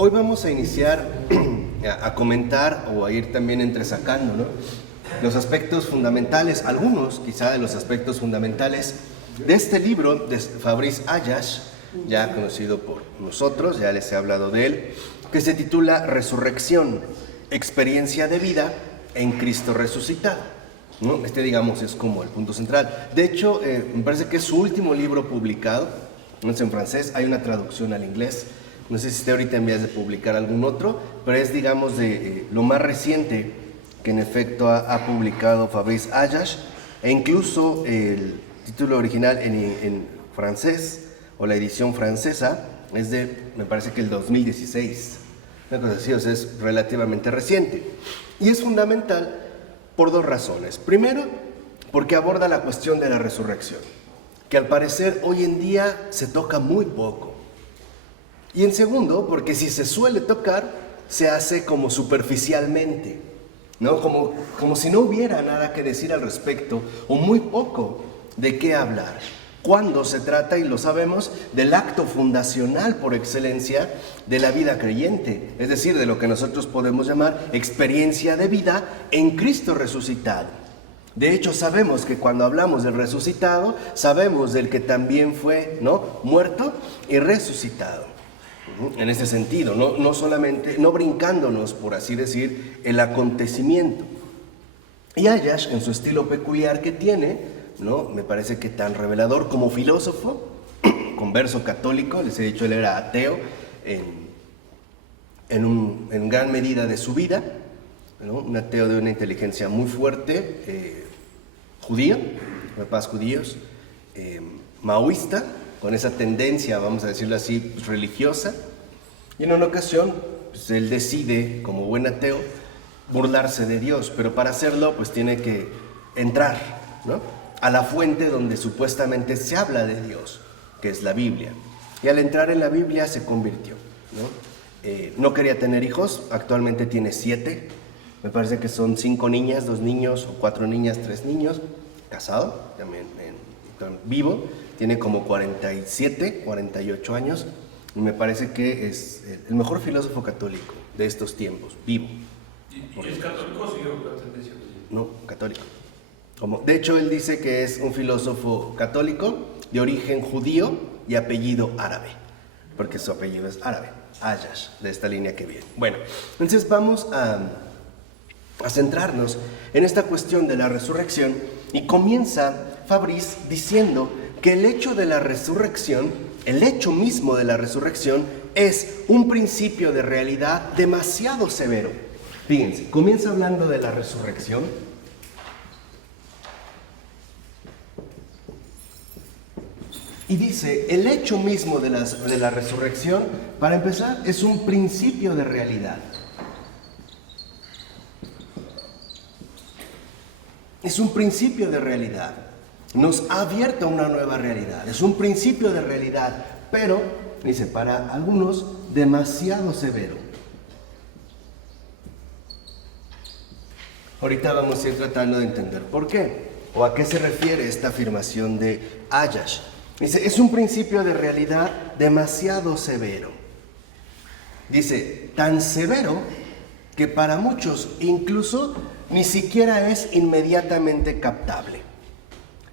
Hoy vamos a iniciar a comentar o a ir también entresacando, ¿no?, los aspectos fundamentales, algunos quizá de los aspectos fundamentales de este libro de Fabrice Ayash, ya conocido por nosotros, ya les he hablado de él, que se titula Resurrección, experiencia de vida en Cristo resucitado, ¿no? Este, digamos, es como el punto central. De hecho, me parece que es su último libro publicado, no es en francés, hay una traducción al inglés. No sé si esté ahorita en vías de publicar algún otro, pero es, digamos, de lo más reciente que en efecto ha publicado Fabrice Ayash, e incluso el título original en francés, o la edición francesa, es de, me parece que el 2016, una cosa así, o sea, es relativamente reciente. Y es fundamental por dos razones. Primero, porque aborda la cuestión de la resurrección, que al parecer hoy en día se toca muy poco. Y en segundo, porque si se suele tocar, se hace como superficialmente, ¿no? Como si no hubiera nada que decir al respecto, o muy poco de qué hablar, cuando se trata, y lo sabemos, del acto fundacional por excelencia de la vida creyente, es decir, de lo que nosotros podemos llamar experiencia de vida en Cristo resucitado. De hecho, sabemos que cuando hablamos del resucitado, sabemos del que también fue, ¿no?, muerto y resucitado. En ese sentido, no solamente, no brincándonos, por así decir, el acontecimiento. Y Ayash, en su estilo peculiar que tiene, ¿no?, me parece que tan revelador como filósofo, converso católico, les he dicho, él era ateo en gran medida de su vida, ¿no?, un ateo de una inteligencia muy fuerte, judío, de papás judíos, maoísta, con esa tendencia, vamos a decirlo así, pues, religiosa. Y en una ocasión, pues, él decide, como buen ateo, burlarse de Dios, pero para hacerlo, pues tiene que entrar, ¿no?, a la fuente donde supuestamente se habla de Dios, que es la Biblia. Y al entrar en la Biblia se convirtió, ¿no? No quería tener hijos, actualmente tiene 7, me parece que son 5 niñas, 2 niños, o 4 niñas, 3 niños, casado, también vivo, tiene como 47, 48 años, y me parece que es el mejor filósofo católico de estos tiempos, vivo. ¿Y es católico o sigue la tendencia? No, católico. De hecho, él dice que es un filósofo católico de origen judío y apellido árabe, porque su apellido es árabe, Ayash, de esta línea que viene. Bueno, entonces vamos a centrarnos en esta cuestión de la resurrección, y comienza Fabrice diciendo que el hecho de la resurrección, el hecho mismo de la resurrección, es un principio de realidad demasiado severo. Fíjense, comienza hablando de la resurrección. Y dice, el hecho mismo de la resurrección, para empezar, es un principio de realidad. Es un principio de realidad. Nos ha abierto a una nueva realidad. Es un principio de realidad, pero, dice, para algunos, demasiado severo. Ahorita vamos a ir tratando de entender por qué, o a qué se refiere esta afirmación de Ayash. Dice, es un principio de realidad demasiado severo. Dice, tan severo que para muchos incluso ni siquiera es inmediatamente captable.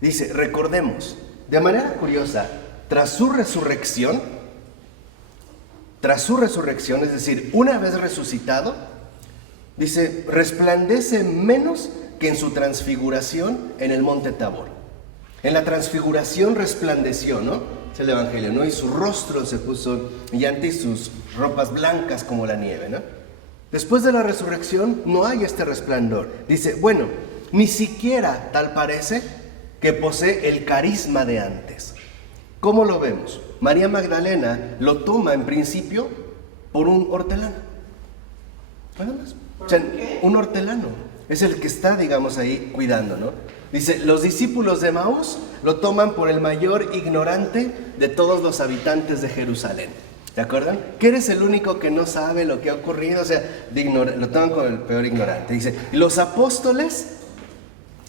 Dice, recordemos, de manera curiosa, tras su resurrección, es decir, una vez resucitado, dice, resplandece menos que en su transfiguración en el monte Tabor. En la transfiguración resplandeció, ¿no?, es el Evangelio, ¿no?, y su rostro se puso brillante y sus ropas blancas como la nieve, ¿no? Después de la resurrección no hay este resplandor. Dice, bueno, ni siquiera tal parece que posee el carisma de antes. ¿Cómo lo vemos? María Magdalena lo toma en principio por un hortelano. Nada más. O sea, un hortelano es el que está, digamos, ahí cuidando, ¿no? Dice, los discípulos de Emaús lo toman por el mayor ignorante de todos los habitantes de Jerusalén. ¿Te acuerdan? Que eres el único que no sabe lo que ha ocurrido, o sea, lo toman como el peor ignorante. Dice, los apóstoles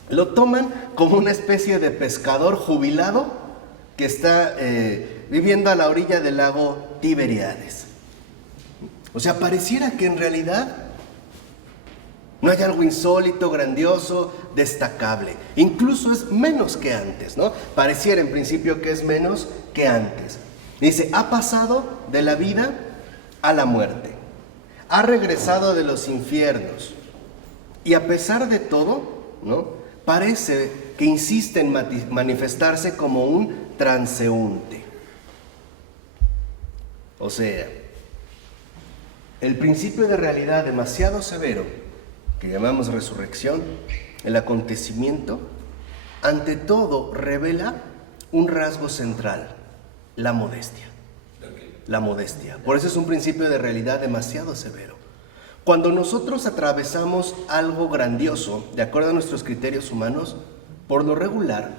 lo toman como una especie de pescador jubilado que está viviendo a la orilla del lago Tiberíades. O sea, pareciera que en realidad no hay algo insólito, grandioso, destacable. Incluso es menos que antes, ¿no? Pareciera en principio que es menos que antes. Dice, ha pasado de la vida a la muerte. Ha regresado de los infiernos. Y a pesar de todo, ¿no? Parece que insiste en manifestarse como un transeúnte. O sea, el principio de realidad demasiado severo, que llamamos resurrección, el acontecimiento, ante todo revela un rasgo central, la modestia. La modestia. Por eso es un principio de realidad demasiado severo. Cuando nosotros atravesamos algo grandioso, de acuerdo a nuestros criterios humanos, por lo regular,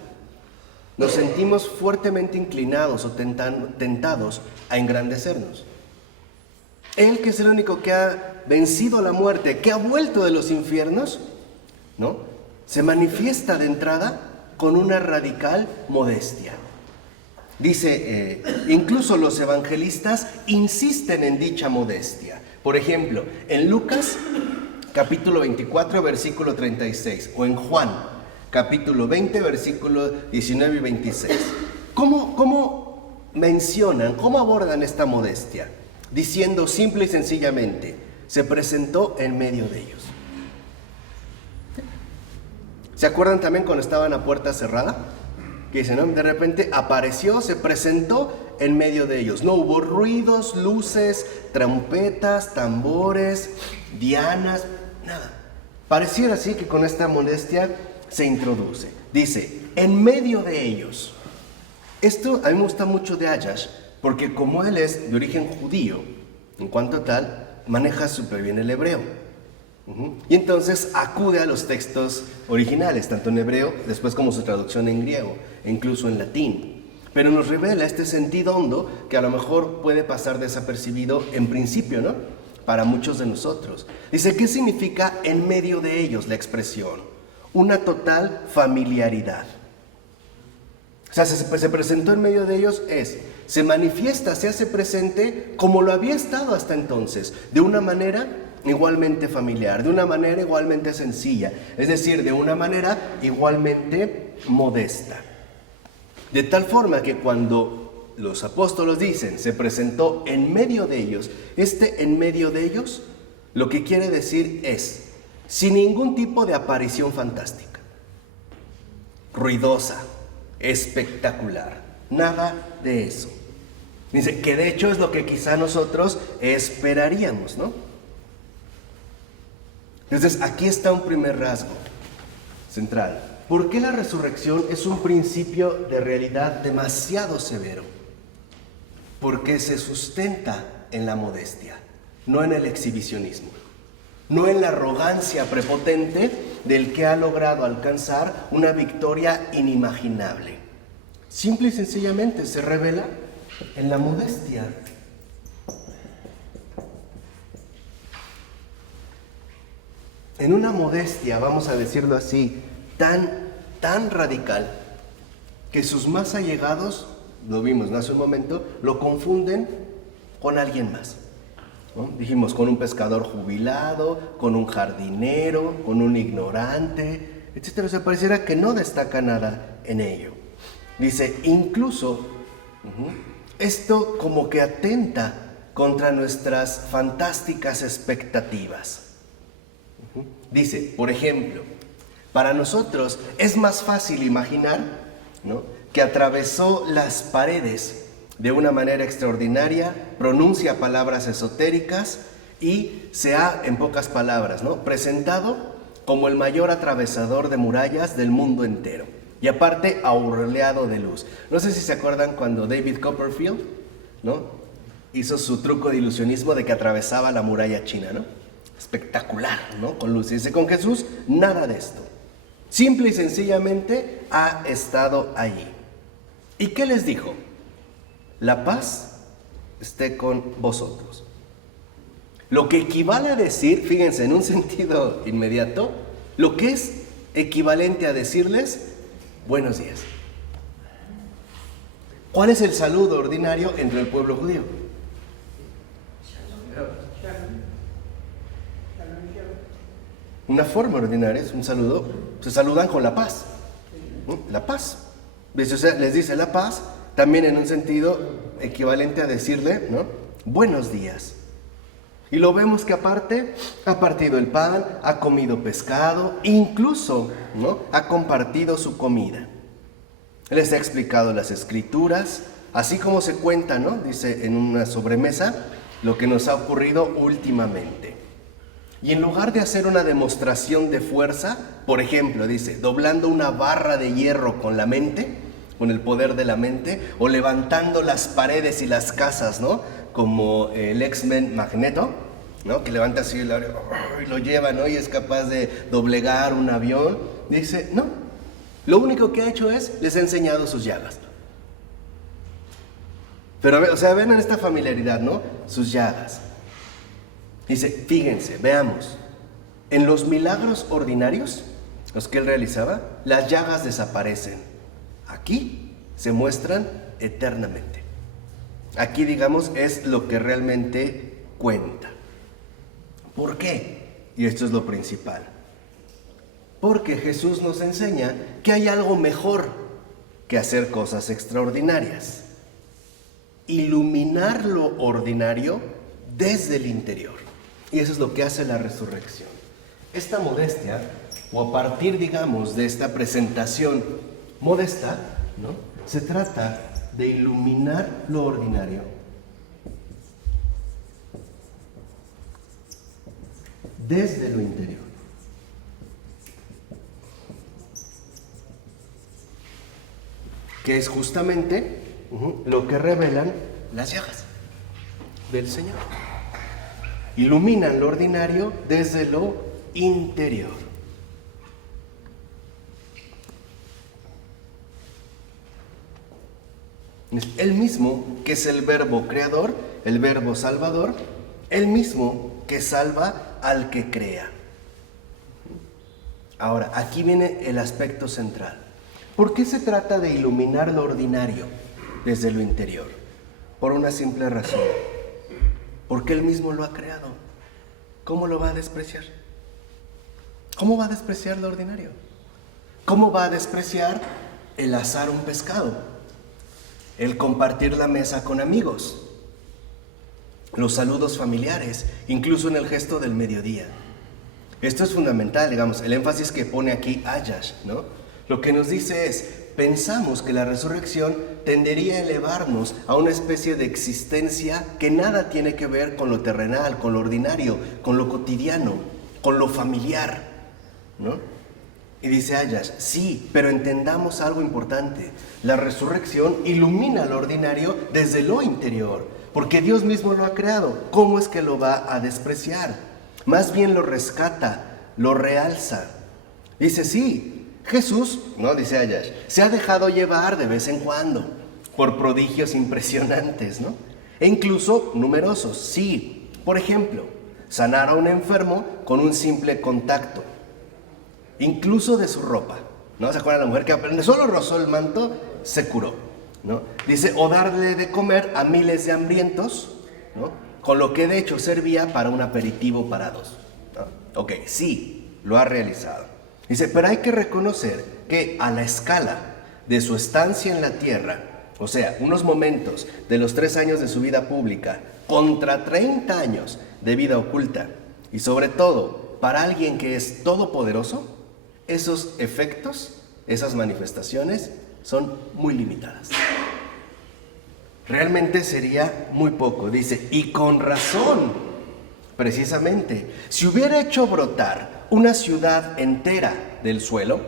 nos sentimos fuertemente inclinados o tentados a engrandecernos. Él, que es el único que ha vencido la muerte, que ha vuelto de los infiernos, ¿no? Se manifiesta de entrada con una radical modestia. Dice, incluso los evangelistas insisten en dicha modestia. Por ejemplo, en Lucas, capítulo 24, versículo 36, o en Juan, capítulo 20, versículo 19 y 26. ¿Cómo mencionan, cómo abordan esta modestia? Diciendo simple y sencillamente, se presentó en medio de ellos. ¿Se acuerdan también cuando estaban a puerta cerrada? Que dicen, ¿no? De repente apareció, se presentó en medio de ellos. No hubo ruidos, luces, trompetas, tambores, dianas, nada. Pareciera así que con esta modestia se introduce. Dice, en medio de ellos. Esto a mí me gusta mucho de Ayash, porque como él es de origen judío, en cuanto a tal, maneja súper bien el hebreo. Y entonces acude a los textos originales, tanto en hebreo, después como su traducción en griego, e incluso en latín. Pero nos revela este sentido hondo que a lo mejor puede pasar desapercibido en principio, ¿no? Para muchos de nosotros. Dice, ¿qué significa en medio de ellos la expresión? Una total familiaridad. O sea, se presentó en medio de ellos se manifiesta, se hace presente como lo había estado hasta entonces, de una manera igualmente familiar, de una manera igualmente sencilla, es decir, de una manera igualmente modesta. De tal forma que cuando los apóstolos dicen, se presentó en medio de ellos, en medio de ellos, lo que quiere decir es, sin ningún tipo de aparición fantástica, ruidosa, espectacular, nada de eso. Dice que de hecho es lo que quizá nosotros esperaríamos, ¿no? Entonces aquí está un primer rasgo central. ¿Por qué la resurrección es un principio de realidad demasiado severo? Porque se sustenta en la modestia, no en el exhibicionismo, no en la arrogancia prepotente del que ha logrado alcanzar una victoria inimaginable. Simple y sencillamente se revela en la modestia. En una modestia, vamos a decirlo así, tan radical, que sus más allegados, lo vimos hace un momento, lo confunden con alguien más, ¿no? Dijimos, con un pescador jubilado, con un jardinero, con un ignorante, etc. O sea, pareciera que no destaca nada en ello. Dice, incluso, esto como que atenta contra nuestras fantásticas expectativas. Dice, por ejemplo, para nosotros es más fácil imaginar, ¿no?, que atravesó las paredes de una manera extraordinaria, pronuncia palabras esotéricas y se ha, en pocas palabras, ¿no?, presentado como el mayor atravesador de murallas del mundo entero. Y aparte, aureolado de luz. No sé si se acuerdan cuando David Copperfield, ¿no?, hizo su truco de ilusionismo de que atravesaba la muralla china, ¿no? Espectacular, ¿no? Con luz. Y dice, con Jesús, nada de esto. Simple y sencillamente ha estado allí. ¿Y qué les dijo? La paz esté con vosotros. Lo que equivale a decir, fíjense, en un sentido inmediato, lo que es equivalente a decirles, buenos días. ¿Cuál es el saludo ordinario entre el pueblo judío? Una forma ordinaria es un saludo, se saludan con la paz, ¿no? La paz. ¿Ves? O sea, les dice la paz, también en un sentido equivalente a decirle, ¿no? Buenos días. Y lo vemos que aparte ha partido el pan, ha comido pescado, incluso, ¿no? Ha compartido su comida. Les ha explicado las escrituras, así como se cuenta, ¿no? Dice en una sobremesa, lo que nos ha ocurrido últimamente. Y en lugar de hacer una demostración de fuerza, por ejemplo, dice, doblando una barra de hierro con la mente, con el poder de la mente, o levantando las paredes y las casas, ¿no? Como el X-Men Magneto, ¿no? Que levanta así y lo lleva, ¿no? Y es capaz de doblegar un avión. Dice, no, lo único que ha hecho es, les ha enseñado sus llagas. Pero, o sea, ven en esta familiaridad, ¿no? Sus llagas. Dice, fíjense, veamos, en los milagros ordinarios, los que él realizaba, las llagas desaparecen. Aquí se muestran eternamente. Aquí, digamos, es lo que realmente cuenta. ¿Por qué? Y esto es lo principal. Porque Jesús nos enseña que hay algo mejor que hacer cosas extraordinarias. Iluminar lo ordinario desde el interior. Y eso es lo que hace la resurrección. Esta modestia, o a partir, digamos, de esta presentación modesta, ¿no? Se trata de iluminar lo ordinario desde lo interior. Que es justamente lo que revelan las llagas del Señor. Iluminan lo ordinario desde lo interior. Es el mismo que es el verbo creador, el verbo salvador, el mismo que salva al que crea. Ahora, aquí viene el aspecto central. ¿Por qué se trata de iluminar lo ordinario desde lo interior? Por una simple razón. Porque Él mismo lo ha creado. ¿Cómo lo va a despreciar? ¿Cómo va a despreciar lo ordinario? ¿Cómo va a despreciar el asar un pescado? El compartir la mesa con amigos, los saludos familiares, incluso en el gesto del mediodía. Esto es fundamental, digamos, el énfasis que pone aquí Ayash, ¿no? Lo que nos dice es, pensamos que la resurrección tendería a elevarnos a una especie de existencia que nada tiene que ver con lo terrenal, con lo ordinario, con lo cotidiano, con lo familiar, ¿no? Y dice Ayash, sí, pero entendamos algo importante. La resurrección ilumina lo ordinario desde lo interior, porque Dios mismo lo ha creado. ¿Cómo es que lo va a despreciar? Más bien lo rescata, lo realza. Dice, sí, Jesús, no, dice Ayash, se ha dejado llevar de vez en cuando por prodigios impresionantes, ¿no? E incluso numerosos, sí. Por ejemplo, sanar a un enfermo con un simple contacto, incluso de su ropa, ¿no? ¿Se acuerdan de la mujer que solo rozó el manto, se curó, ¿no? Dice, o darle de comer a miles de hambrientos, ¿no? Con lo que de hecho servía para un aperitivo para dos, ¿no? Ok, sí, lo ha realizado. Dice, pero hay que reconocer que a la escala de su estancia en la tierra, o sea, unos momentos de los 3 años de su vida pública contra 30 años de vida oculta, y sobre todo para alguien que es todopoderoso, esos efectos, esas manifestaciones son muy limitadas. Realmente sería muy poco. Dice, y con razón, precisamente, si hubiera hecho brotar una ciudad entera del suelo,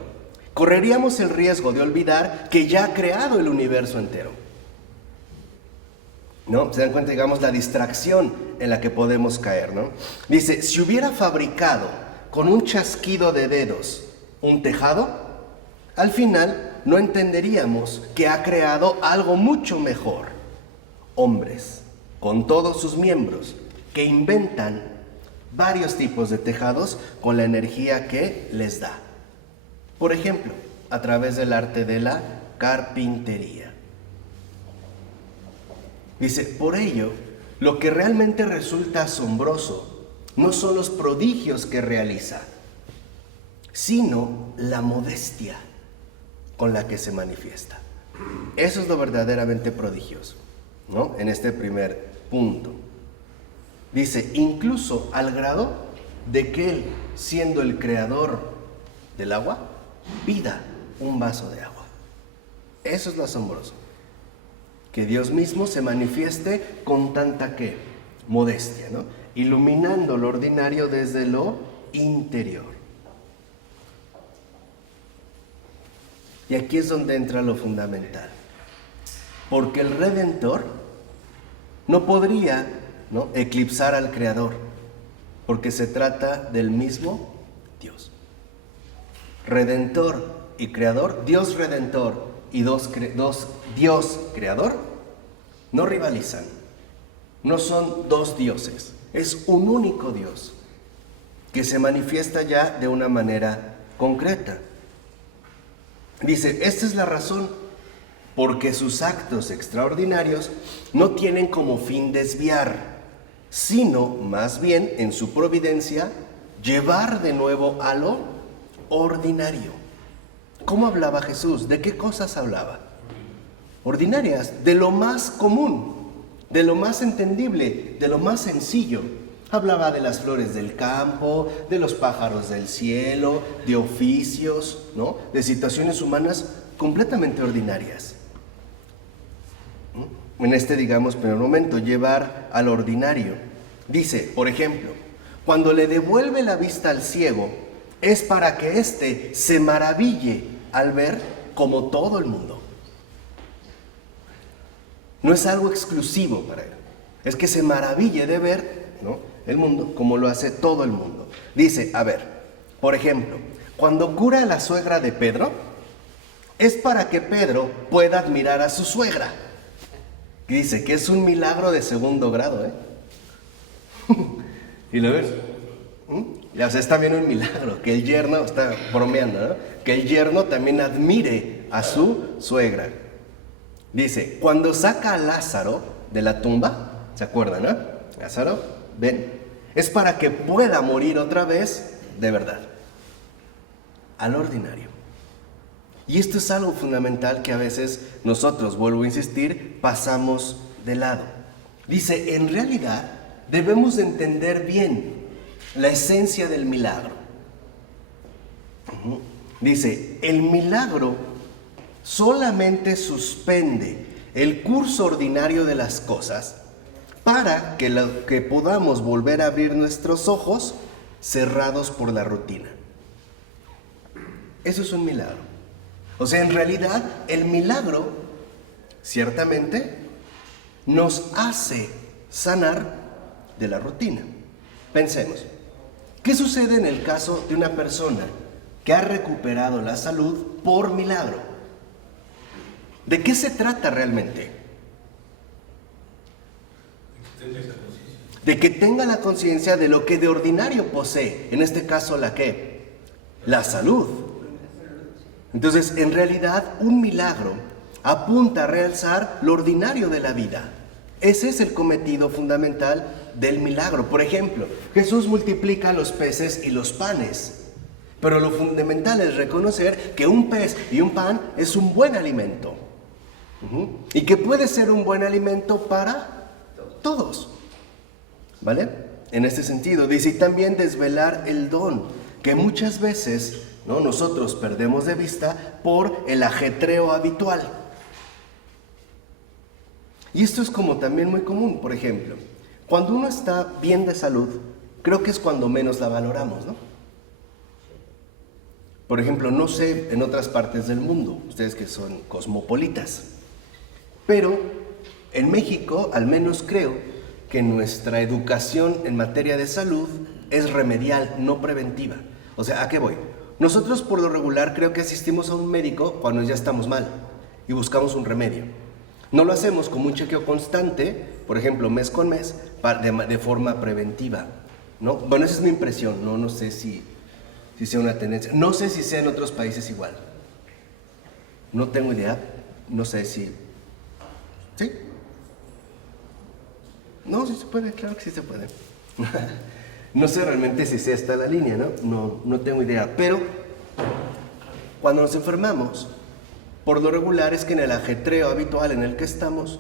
correríamos el riesgo de olvidar que ya ha creado el universo entero. ¿No? Se dan cuenta, digamos, la distracción en la que podemos caer, ¿no? Dice, si hubiera fabricado con un chasquido de dedos un tejado, al final no entenderíamos que ha creado algo mucho mejor. Hombres, con todos sus miembros, que inventan varios tipos de tejados con la energía que les da. Por ejemplo, a través del arte de la carpintería. Dice, por ello, lo que realmente resulta asombroso no son los prodigios que realiza, sino la modestia con la que se manifiesta. Eso es lo verdaderamente prodigioso, ¿no? En este primer punto. Dice, incluso al grado de que Él, siendo el creador del agua, pida un vaso de agua. Eso es lo asombroso. Que Dios mismo se manifieste con tanta ¿qué? Modestia, ¿no? Iluminando lo ordinario desde lo interior. Y aquí es donde entra lo fundamental. Porque el Redentor no podría, ¿no?, eclipsar al Creador, porque se trata del mismo Dios. Redentor y Creador, Dios Redentor y Dios Creador, no rivalizan. No son dos dioses, es un único Dios que se manifiesta ya de una manera concreta. Dice, esta es la razón, porque sus actos extraordinarios no tienen como fin desviar, sino más bien en su providencia llevar de nuevo a lo ordinario. ¿Cómo hablaba Jesús? ¿De qué cosas hablaba? Ordinarias, de lo más común, de lo más entendible, de lo más sencillo. Hablaba de las flores del campo, de los pájaros del cielo, de oficios, ¿no?, de situaciones humanas completamente ordinarias. En este, digamos, primer momento, llevar al ordinario. Dice, por ejemplo, cuando le devuelve la vista al ciego, es para que éste se maraville al ver como todo el mundo. No es algo exclusivo para él, es que se maraville de ver, ¿no?, el mundo como lo hace todo el mundo. Dice, a ver, por ejemplo, cuando cura a la suegra de Pedro, es para que Pedro pueda admirar a su suegra. Y dice que es un milagro de segundo grado, ¿eh? ¿Y lo ves? O sea, es también un milagro, que el yerno, está bromeando, ¿no?, que el yerno también admire a su suegra. Dice, cuando saca a Lázaro de la tumba, ¿se acuerdan, no? Lázaro, ven, es para que pueda morir otra vez de verdad, al ordinario. Y esto es algo fundamental que a veces nosotros, vuelvo a insistir, pasamos de lado. Dice, en realidad debemos de entender bien la esencia del milagro. Dice, el milagro solamente suspende el curso ordinario de las cosas para que podamos volver a abrir nuestros ojos cerrados por la rutina. Eso es un milagro. O sea, en realidad, el milagro, ciertamente, nos hace sanar de la rutina. Pensemos, ¿qué sucede en el caso de una persona que ha recuperado la salud por milagro? ¿De qué se trata realmente? De que tenga la conciencia de lo que de ordinario posee, en este caso, ¿la qué? La salud. Entonces, en realidad, un milagro apunta a realzar lo ordinario de la vida. Ese es el cometido fundamental del milagro. Por ejemplo, Jesús multiplica los peces y los panes, pero lo fundamental es reconocer que un pez y un pan es un buen alimento. Y que puede ser un buen alimento para todos. ¿Vale? En este sentido, dice, y también desvelar el don, que muchas veces, ¿no?, nosotros perdemos de vista por el ajetreo habitual. Y esto es como también muy común, por ejemplo, cuando uno está bien de salud, creo que es cuando menos la valoramos, ¿no? Por ejemplo, no sé en otras partes del mundo, ustedes que son cosmopolitas, pero en México, al menos creo que nuestra educación en materia de salud es remedial, no preventiva. O sea, ¿a qué voy? Nosotros por lo regular creo que asistimos a un médico cuando ya estamos mal y buscamos un remedio. No lo hacemos como un chequeo constante, por ejemplo, mes con mes, de forma preventiva, ¿no? Bueno, esa es mi impresión, no sé si sea una tendencia. No sé si sea en otros países igual. No tengo idea, no sé si... ¿Sí? No, sí se puede, claro que sí se puede. No sé realmente si sea esta la línea, ¿no? No tengo idea, pero Cuando nos enfermamos, por lo regular es que en el ajetreo habitual en el que estamos,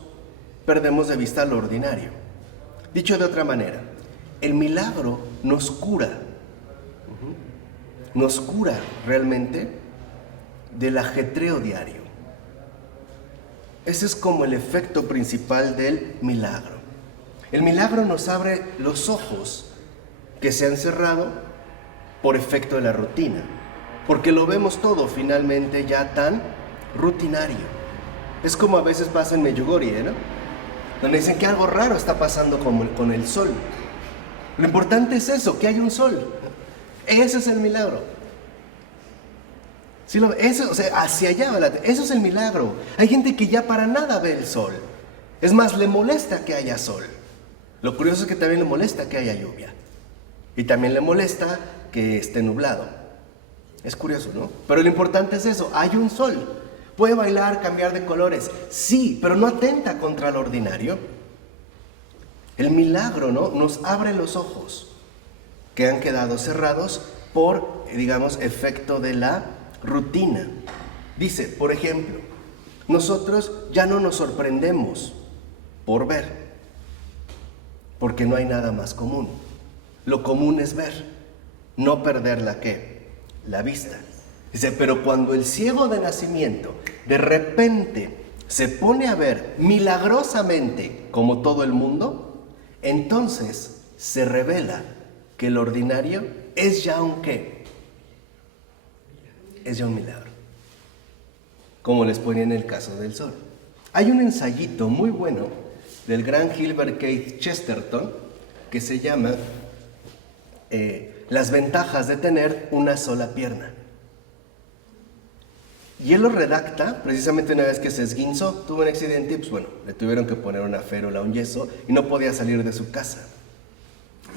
perdemos de vista lo ordinario. Dicho de otra manera, el milagro nos cura realmente del ajetreo diario. Ese es como el efecto principal del milagro. El milagro nos abre los ojos que se han cerrado por efecto de la rutina, porque lo vemos todo finalmente ya tan rutinario. Es como a veces pasa en Medjugorje, ¿no? Donde dicen que algo raro está pasando con el sol. Lo importante es eso, que hay un sol. Ese es el milagro. ¿Sí eso, o sea, hacia allá va eso es el milagro. Hay gente que ya para nada ve el sol. Es más, le molesta que haya sol. Lo curioso es que también le molesta que haya lluvia. Y también le molesta que esté nublado. Es curioso, ¿no? Pero lo importante es eso, hay un sol. ¿Puede bailar, cambiar de colores? Sí, pero no atenta contra lo ordinario. El milagro, ¿no?, nos abre los ojos que han quedado cerrados por, digamos, efecto de la rutina. Dice, por ejemplo, nosotros ya no nos sorprendemos por ver, porque no hay nada más común. Lo común es ver, no perder la vista. Dice, pero cuando el ciego de nacimiento de repente se pone a ver milagrosamente como todo el mundo, entonces se revela que el ordinario es ya un ¿qué? Es ya un milagro. Como les ponía en el caso del sol. Hay un ensayito muy bueno del gran Gilbert Keith Chesterton que se llama Las ventajas de tener una sola pierna. Y él lo redacta precisamente una vez que se esguinzó, tuvo un accidente y pues bueno, le tuvieron que poner una férula, un yeso y no podía salir de su casa.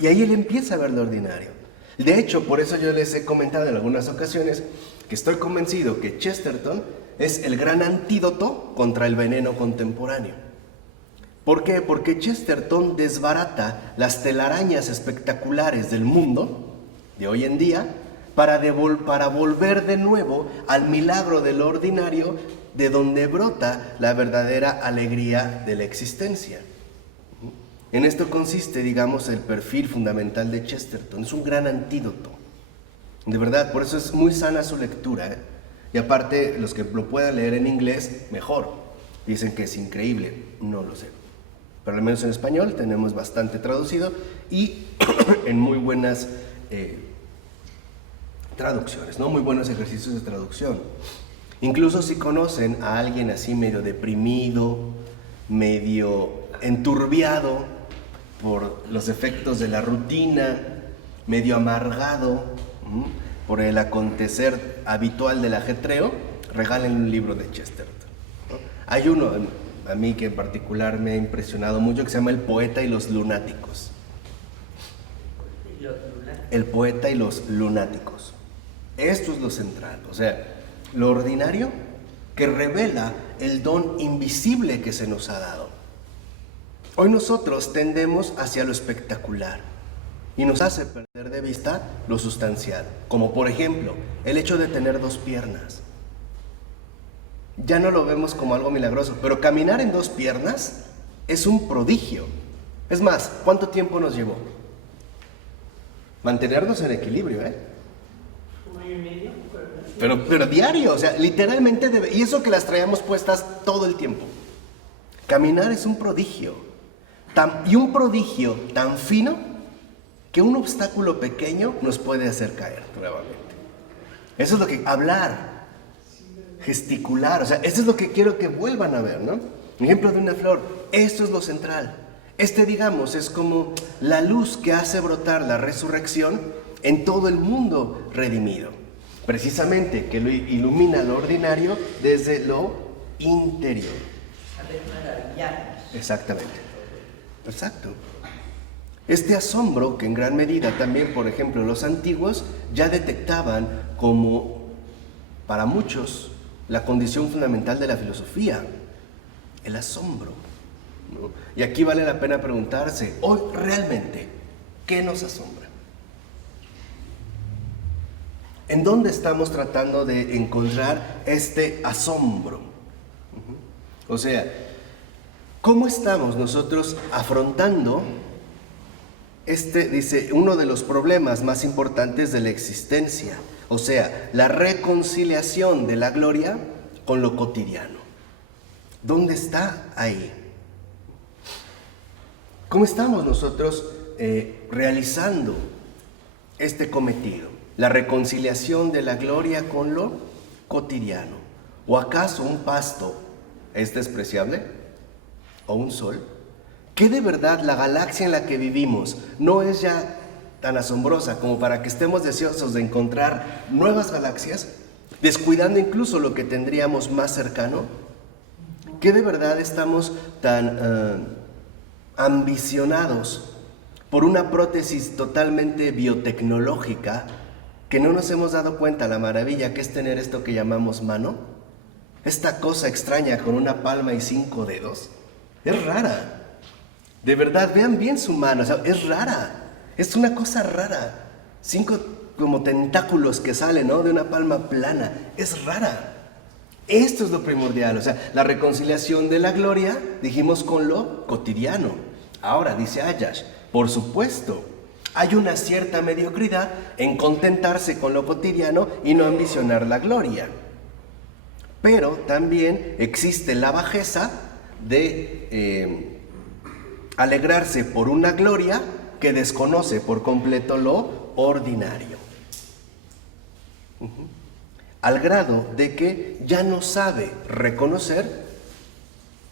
Y ahí él empieza a ver lo ordinario. De hecho, por eso yo les he comentado en algunas ocasiones que estoy convencido que Chesterton es el gran antídoto contra el veneno contemporáneo. ¿Por qué? Porque Chesterton desbarata las telarañas espectaculares del mundo de hoy en día para volver de nuevo al milagro de lo ordinario, de donde brota la verdadera alegría de la existencia. En esto consiste, digamos, el perfil fundamental de Chesterton. Es un gran antídoto. De verdad, por eso es muy sana su lectura, ¿eh? Y aparte, los que lo puedan leer en inglés, mejor. Dicen que es increíble. No lo sé. Pero al menos en español tenemos bastante traducido y en muy buenas traducciones, ¿no? Muy buenos ejercicios de traducción. Incluso si conocen a alguien así medio deprimido, medio enturbiado por los efectos de la rutina, medio amargado por el acontecer habitual del ajetreo, regalen un libro de Chesterton, ¿no? Hay uno a mí que en particular me ha impresionado mucho que se llama El poeta y los lunáticos. El poeta y los lunáticos. Esto es lo central, o sea, lo ordinario que revela el don invisible que se nos ha dado. Hoy nosotros tendemos hacia lo espectacular y nos hace perder de vista lo sustancial, como por ejemplo el hecho de tener dos piernas. Ya no lo vemos como algo milagroso, pero caminar en dos piernas es un prodigio. Es más, ¿cuánto tiempo nos llevó? Mantenernos en equilibrio, Pero diario, o sea, literalmente, y eso que las traíamos puestas todo el tiempo. Caminar es un prodigio, y un prodigio tan fino que un obstáculo pequeño nos puede hacer caer nuevamente. Eso es lo que, hablar, gesticular, o sea, eso es lo que quiero que vuelvan a ver, ¿no? Un ejemplo de una flor, esto es lo central. Digamos, es como la luz que hace brotar la resurrección en todo el mundo redimido. Precisamente que lo ilumina lo ordinario desde lo interior. Exactamente. Exacto. Este asombro que en gran medida también, por ejemplo, los antiguos ya detectaban como, para muchos, la condición fundamental de la filosofía, el asombro, ¿no? Y aquí vale la pena preguntarse, hoy realmente, ¿qué nos asombra? ¿En dónde estamos tratando de encontrar este asombro? O sea, ¿cómo estamos nosotros afrontando dice, uno de los problemas más importantes de la existencia? O sea, la reconciliación de la gloria con lo cotidiano. ¿Dónde está ahí? ¿Cómo estamos nosotros realizando este cometido? La reconciliación de la gloria con lo cotidiano. ¿O acaso un pasto es despreciable? ¿O un sol? ¿Que de verdad la galaxia en la que vivimos no es ya tan asombrosa como para que estemos deseosos de encontrar nuevas galaxias, descuidando incluso lo que tendríamos más cercano? ¿Que de verdad estamos tan ambicionados por una prótesis totalmente biotecnológica que no nos hemos dado cuenta la maravilla que es tener esto que llamamos mano? Esta cosa extraña con una palma y 5 dedos. Es rara. De verdad, vean bien su mano. O sea, es rara. Es una cosa rara. 5 como tentáculos que salen, ¿no?, de una palma plana. Es rara. Esto es lo primordial. O sea, la reconciliación de la gloria, dijimos, con lo cotidiano. Ahora, dice Ayash, por supuesto, hay una cierta mediocridad en contentarse con lo cotidiano y no ambicionar la gloria. Pero también existe la bajeza de alegrarse por una gloria que desconoce por completo lo ordinario. Al grado de que ya no sabe reconocer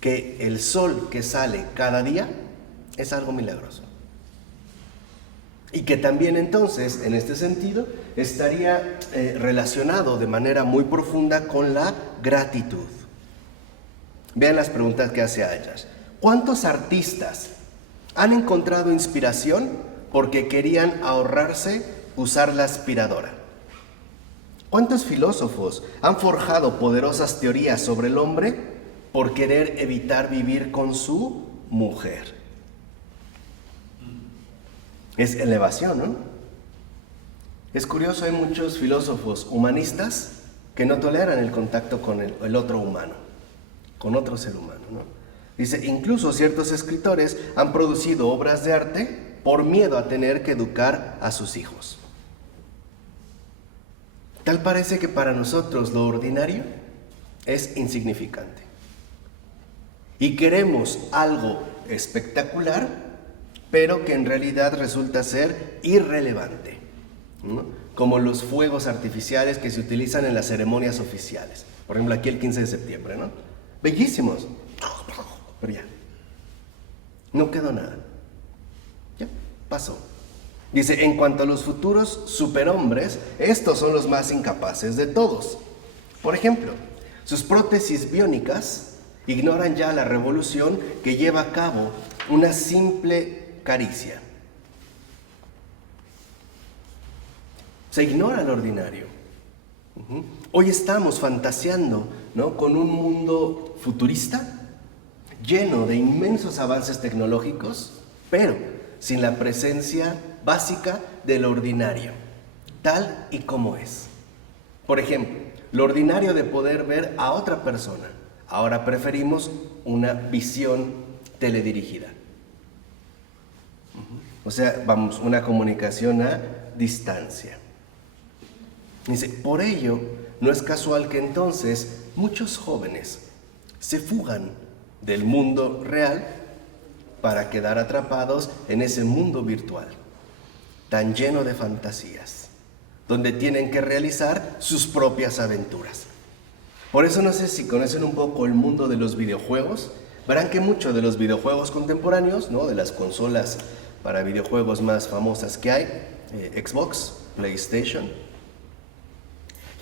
que el sol que sale cada día es algo milagroso. Y que también entonces, en este sentido, estaría relacionado de manera muy profunda con la gratitud. Vean las preguntas que hace Ayash. ¿Cuántos artistas han encontrado inspiración porque querían ahorrarse usar la aspiradora? ¿Cuántos filósofos han forjado poderosas teorías sobre el hombre por querer evitar vivir con su mujer? Es elevación, ¿no? Es curioso, hay muchos filósofos humanistas que no toleran el contacto con el otro humano, con otro ser humano, ¿no? Dice, incluso ciertos escritores han producido obras de arte por miedo a tener que educar a sus hijos. Tal parece que para nosotros lo ordinario es insignificante. Y queremos algo espectacular, pero que en realidad resulta ser irrelevante, ¿no? Como los fuegos artificiales que se utilizan en las ceremonias oficiales. Por ejemplo, aquí el 15 de septiembre, ¿no? Bellísimos, pero ya, no quedó nada. Ya, pasó. Dice, en cuanto a los futuros superhombres, estos son los más incapaces de todos. Por ejemplo, sus prótesis biónicas ignoran ya la revolución que lleva a cabo una simple caricia. Se ignora lo ordinario. Hoy estamos fantaseando, ¿no?, con un mundo futurista lleno de inmensos avances tecnológicos, pero sin la presencia básica del ordinario, tal y como es. Por ejemplo, lo ordinario de poder ver a otra persona. Ahora preferimos una visión teledirigida. O sea, vamos, una comunicación a distancia. Dice, por ello, no es casual que entonces muchos jóvenes se fugan del mundo real para quedar atrapados en ese mundo virtual, tan lleno de fantasías, donde tienen que realizar sus propias aventuras. Por eso no sé si conocen un poco el mundo de los videojuegos. Verán que muchos de los videojuegos contemporáneos, ¿no?, de las consolas para videojuegos más famosas que hay, Xbox, PlayStation,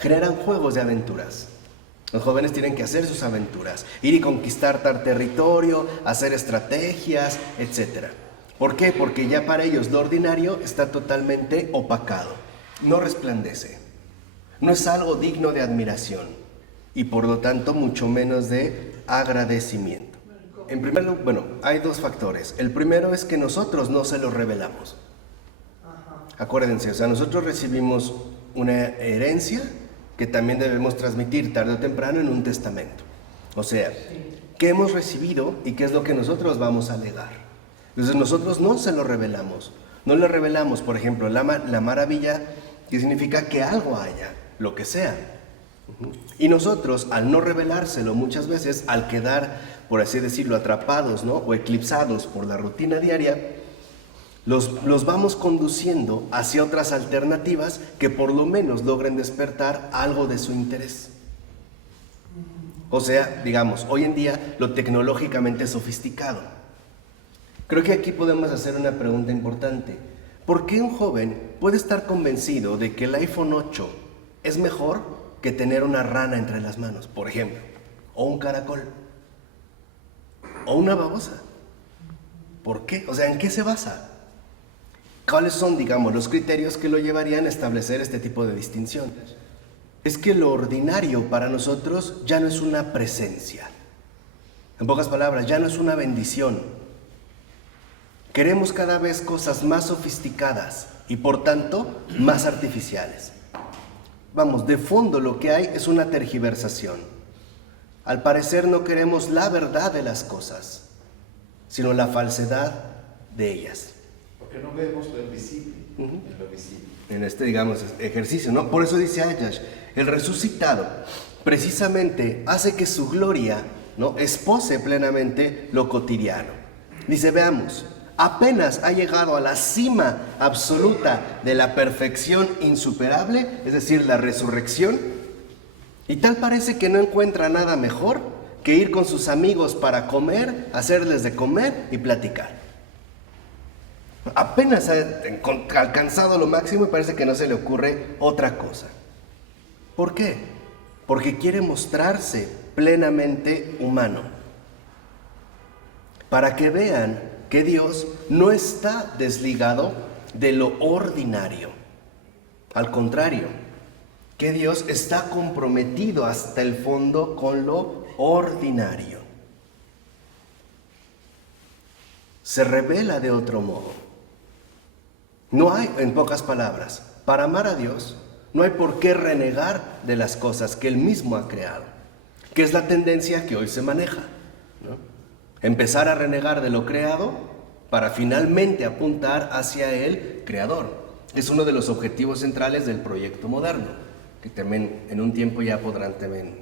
generan juegos de aventuras. Los jóvenes tienen que hacer sus aventuras, ir y conquistar tal territorio, hacer estrategias, etc. ¿Por qué? Porque ya para ellos lo ordinario está totalmente opacado, no resplandece, no es algo digno de admiración y por lo tanto mucho menos de agradecimiento. En primer lugar, hay dos factores. El primero es que nosotros no se los revelamos. Acuérdense, o sea, nosotros recibimos una herencia que también debemos transmitir tarde o temprano en un testamento. O sea, ¿qué hemos recibido y qué es lo que nosotros vamos a legar? Entonces nosotros no se lo revelamos. No le revelamos, por ejemplo, la maravilla, que significa que algo haya, lo que sea. Y nosotros, al no revelárselo muchas veces, al quedar, por así decirlo, atrapados, ¿no?, o eclipsados por la rutina diaria, los vamos conduciendo hacia otras alternativas que por lo menos logren despertar algo de su interés. O sea, digamos, hoy en día lo tecnológicamente sofisticado. Creo que aquí podemos hacer una pregunta importante. ¿Por qué un joven puede estar convencido de que el iPhone 8 es mejor que tener una rana entre las manos, por ejemplo, o un caracol, o una babosa? ¿Por qué? O sea, ¿en qué se basa? ¿Cuáles son, digamos, los criterios que lo llevarían a establecer este tipo de distinción? Es que lo ordinario para nosotros ya no es una presencia. En pocas palabras, ya no es una bendición. Queremos cada vez cosas más sofisticadas y por tanto más artificiales. Vamos, de fondo lo que hay es una tergiversación. Al parecer no queremos la verdad de las cosas, sino la falsedad de ellas. Porque no vemos lo invisible en lo visible. En este, digamos, ejercicio, ¿no? Por eso dice Ayash, el resucitado precisamente hace que su gloria, ¿no?, espose plenamente lo cotidiano. Dice, veamos, apenas ha llegado a la cima absoluta de la perfección insuperable, es decir, la resurrección, y tal parece que no encuentra nada mejor que ir con sus amigos para comer, hacerles de comer y platicar. Apenas ha alcanzado lo máximo y parece que no se le ocurre otra cosa. ¿Por qué? Porque quiere mostrarse plenamente humano. Para que vean que Dios no está desligado de lo ordinario. Al contrario, que Dios está comprometido hasta el fondo con lo ordinario. Se revela de otro modo. No hay, en pocas palabras, para amar a Dios, no hay por qué renegar de las cosas que Él mismo ha creado, que es la tendencia que hoy se maneja, ¿no? Empezar a renegar de lo creado para finalmente apuntar hacia el Creador. Es uno de los objetivos centrales del proyecto moderno, que también en un tiempo ya podrán también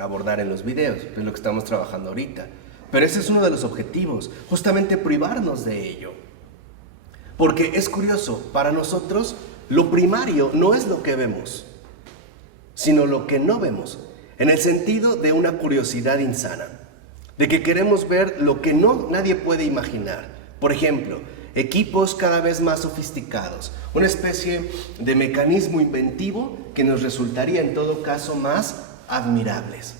abordar en los videos, es lo que estamos trabajando ahorita. Pero ese es uno de los objetivos, justamente privarnos de ello. Porque es curioso, para nosotros lo primario no es lo que vemos, sino lo que no vemos, en el sentido de una curiosidad insana, de que queremos ver lo que nadie puede imaginar. Por ejemplo, equipos cada vez más sofisticados, una especie de mecanismo inventivo que nos resultaría en todo caso más admirables.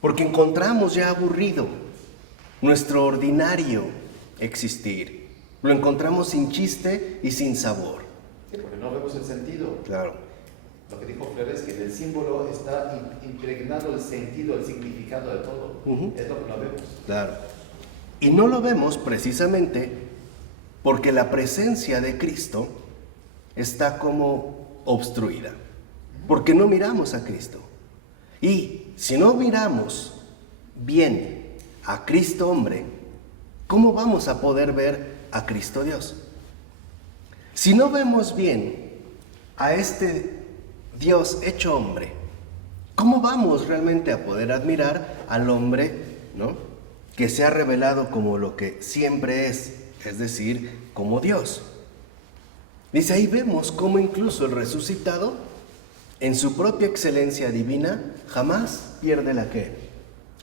Porque encontramos ya aburrido nuestro ordinario existir. Lo encontramos sin chiste y sin sabor. Sí, porque no vemos el sentido. Claro. Lo que dijo Flores, que en el símbolo está impregnado el sentido, el significado de todo. Es lo que no vemos. Claro. Y no lo vemos precisamente porque la presencia de Cristo está como obstruida. Porque no miramos a Cristo. Y si no miramos bien a Cristo hombre, ¿cómo vamos a poder ver a Cristo Dios? Si no vemos bien a este Dios hecho hombre, ¿cómo vamos realmente a poder admirar al hombre, ¿no?, que se ha revelado como lo que siempre es decir, como Dios? Dice, ahí vemos cómo incluso el resucitado, en su propia excelencia divina, jamás pierde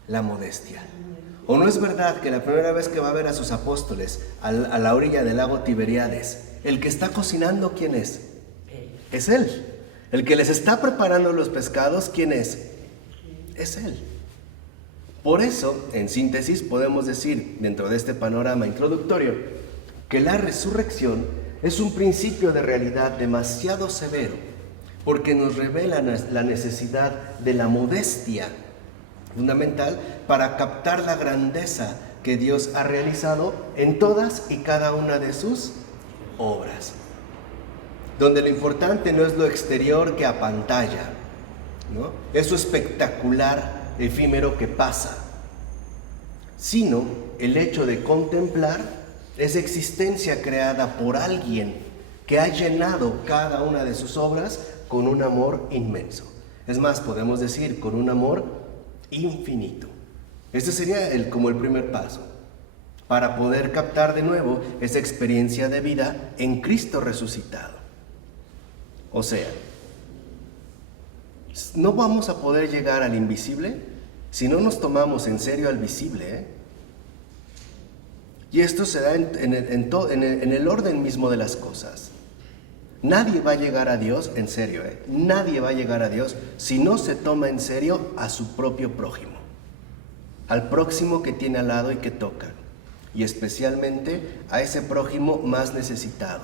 la modestia. ¿O no es verdad que la primera vez que va a ver a sus apóstoles a la orilla del lago Tiberíades, el que está cocinando, ¿quién es? Es Él. El que les está preparando los pescados, ¿quién es? Es Él. Por eso, en síntesis, podemos decir, dentro de este panorama introductorio, que la resurrección es un principio de realidad demasiado severo, porque nos revela la necesidad de la modestia fundamental para captar la grandeza que Dios ha realizado en todas y cada una de sus obras. donde lo importante no es lo exterior que apantalla, ¿no? Eso espectacular, efímero que pasa, sino el hecho de contemplar esa existencia creada por alguien que ha llenado cada una de sus obras con un amor inmenso. Es más, podemos decir, con un amor infinito. Este sería como el primer paso, para poder captar de nuevo esa experiencia de vida en Cristo resucitado. O sea, no vamos a poder llegar al invisible si no nos tomamos en serio al visible, ¿eh? Y esto se da en el orden mismo de las cosas. Nadie va a llegar a Dios en serio, ¿eh? Nadie va a llegar a Dios si no se toma en serio a su propio prójimo, al próximo que tiene al lado y que toca, y especialmente a ese prójimo más necesitado,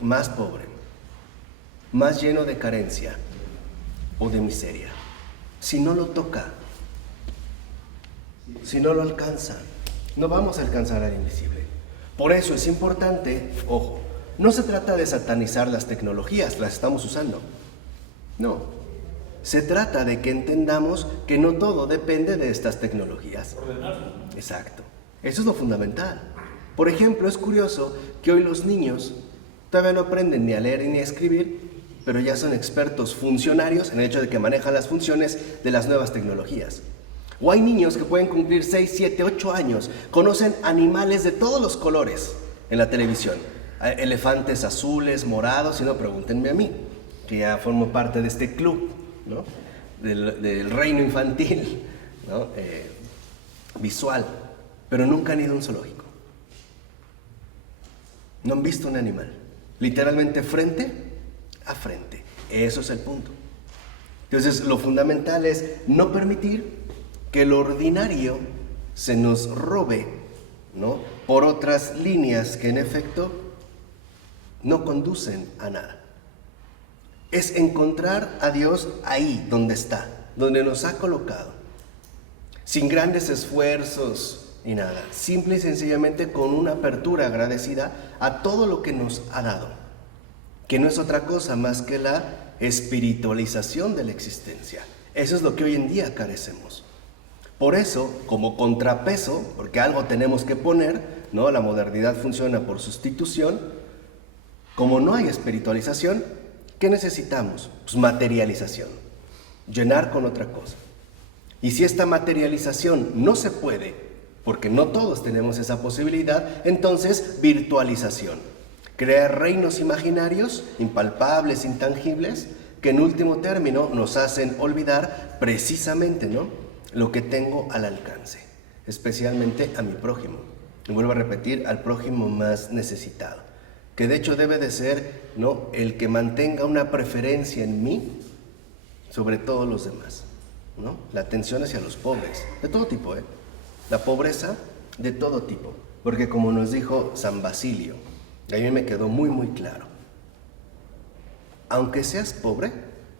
más pobre, más lleno de carencia o de miseria. Si no lo toca, si no lo alcanza, no vamos a alcanzar al invisible. Por eso es importante, ojo, no se trata de satanizar las tecnologías, las estamos usando. No, se trata de que entendamos que no todo depende de estas tecnologías. Ordenarlo. Exacto, eso es lo fundamental. Por ejemplo, es curioso que hoy los niños todavía no aprenden ni a leer ni a escribir, pero ya son expertos funcionarios en el hecho de que manejan las funciones de las nuevas tecnologías. O hay niños que pueden cumplir 6, 7, 8 años, conocen animales de todos los colores en la televisión. Elefantes azules, morados, y no, pregúntenme a mí, que ya formo parte de este club, ¿no? del reino infantil, ¿no? Visual, pero nunca han ido a un zoológico. No han visto un animal, literalmente frente a frente. Eso es el punto. Entonces, lo fundamental es no permitir que lo ordinario se nos robe, ¿no? Por otras líneas que en efecto no conducen a nada. Es encontrar a Dios ahí donde está, donde nos ha colocado, sin grandes esfuerzos y nada, simple y sencillamente con una apertura agradecida a todo lo que nos ha dado, que no es otra cosa más que la espiritualización de la existencia. Eso es lo que hoy en día carecemos. Por eso, como contrapeso, porque algo tenemos que poner, ¿no? La modernidad funciona por sustitución. Como no hay espiritualización, ¿qué necesitamos? Pues materialización, llenar con otra cosa. Y si esta materialización no se puede, porque no todos tenemos esa posibilidad, entonces virtualización. Crear reinos imaginarios, impalpables, intangibles, que en último término nos hacen olvidar precisamente, ¿no?, lo que tengo al alcance, especialmente a mi prójimo. Y vuelvo a repetir, al prójimo más necesitado, que de hecho debe de ser, ¿no?, el que mantenga una preferencia en mí sobre todos los demás, ¿no? La atención hacia los pobres, de todo tipo, la pobreza de todo tipo, porque como nos dijo San Basilio, a mí me quedó muy muy claro, aunque seas pobre,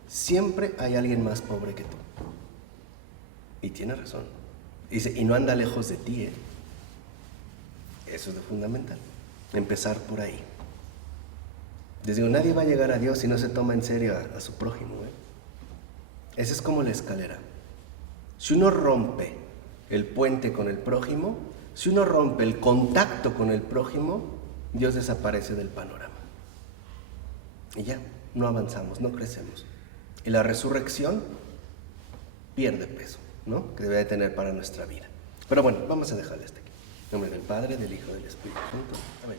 siempre hay alguien más pobre que tú. Y tiene razón. Dice, y no anda lejos de ti, Eso es lo fundamental. Empezar por ahí. Les digo, nadie va a llegar a Dios si no se toma en serio a su prójimo, Esa es como la escalera. Si uno rompe el puente con el prójimo, si uno rompe el contacto con el prójimo, Dios desaparece del panorama. Y ya, no avanzamos, no crecemos. Y la resurrección pierde peso, ¿no?, que debe de tener para nuestra vida. Pero bueno, vamos a dejarle hasta aquí. En nombre del Padre, del Hijo y del Espíritu Santo. Amén.